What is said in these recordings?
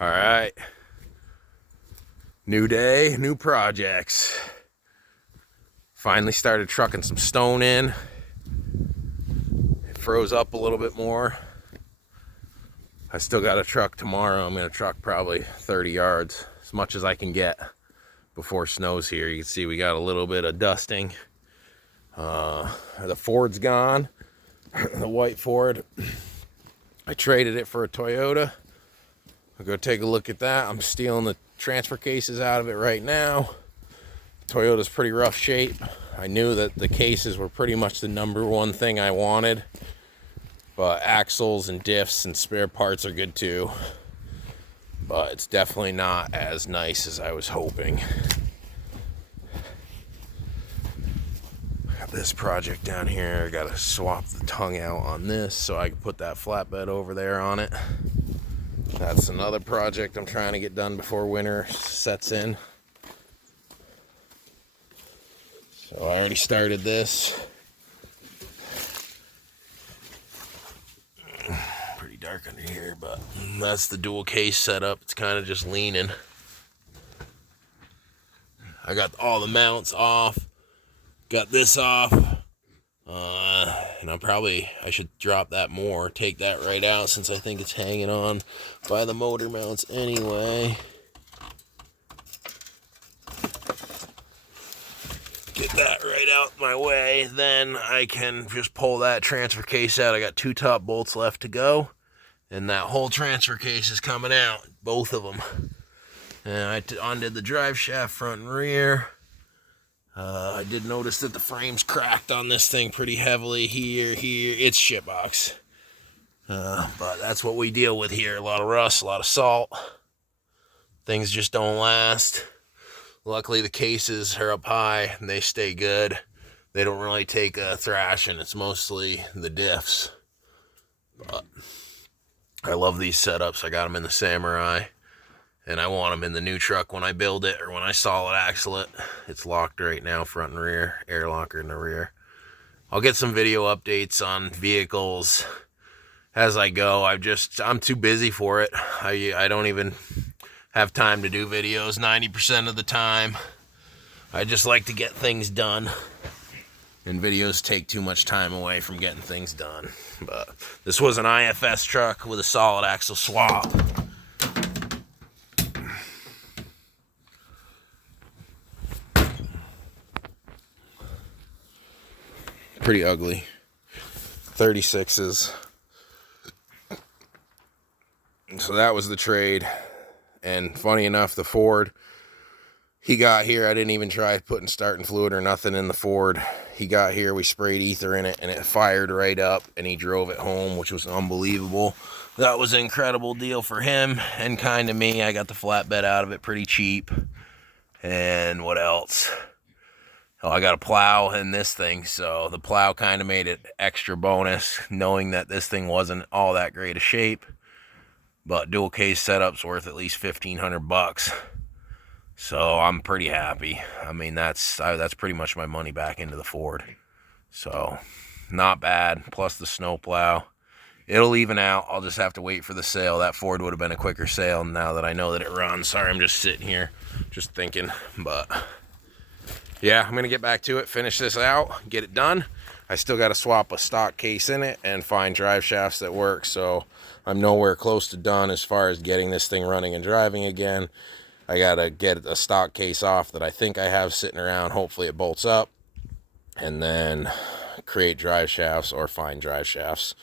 All right. New day, new projects. Finally started trucking some stone in. It froze up a little bit more. I still got a truck tomorrow. I'm going to truck probably 30 yards, as much as I can get before snow's here. You can see we got a little bit of dusting. The Ford's gone, the white Ford. I traded it for a Toyota. I'll go take a look at that. I'm stealing the transfer cases out of it right now. Toyota's pretty rough shape. I knew that the cases were pretty much the number one thing I wanted, but axles and diffs and spare parts are good too, but it's definitely not as nice as I was hoping. Got this project down here. I gotta swap the tongue out on this so I can put that flatbed over there on it. That's another project I'm trying to get done before winter sets in. So I already started this. Pretty dark under here, but that's the dual case setup. It's kind of just leaning. I got all the mounts off. Got this off. And I should drop that more, take that right out since I think it's hanging on by the motor mounts anyway. Get that right out my way, then I can just pull that transfer case out. I got 2 top bolts left to go, and that whole transfer case is coming out, both of them. And I undid the drive shaft front and rear. I did notice that the frame's cracked on this thing pretty heavily here. It's shitbox. But that's what we deal with here. A lot of rust, a lot of salt. Things just don't last. Luckily, the cases are up high and they stay good. They don't really take a thrashing. It's mostly the diffs. But I love these setups. I got them in the Samurai. And I want them in the new truck when I build it or when I solid axle it. It's locked right now, front and rear, air locker in the rear. I'll get some video updates on vehicles as I go. I'm too busy for it. I don't even have time to do videos 90% of the time. I just like to get things done. And videos take too much time away from getting things done. But this was an IFS truck with a solid axle swap. Pretty ugly. 36s. So that was the trade. And funny enough, the Ford, he got here. I didn't even try putting starting fluid or nothing in the Ford. He got here, we sprayed ether in it, and it fired right up, and he drove it home, which was unbelievable. That was an incredible deal for him and kind of me. I got the flatbed out of it pretty cheap. And what else? Oh, I got a plow in this thing, so the plow kind of made it extra bonus, knowing that this thing wasn't all that great a shape. But dual case setup's worth at least $1,500. So I'm pretty happy. I mean, that's pretty much my money back into the Ford. So not bad. Plus the snow plow. It'll even out. I'll just have to wait for the sale. That Ford would have been a quicker sale now that I know that it runs. Sorry, I'm just sitting here just thinking, but yeah, I'm going to get back to it, finish this out, get it done. I still got to swap a stock case in it and find drive shafts that work, so I'm nowhere close to done as far as getting this thing running and driving again. I got to get a stock case off that I think I have sitting around. Hopefully it bolts up, and then create drive shafts or find drive shafts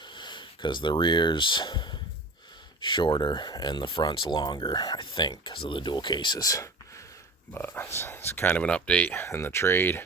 because the rear's shorter and the front's longer, I think, because of the dual cases. But it's kind of an update in the trade.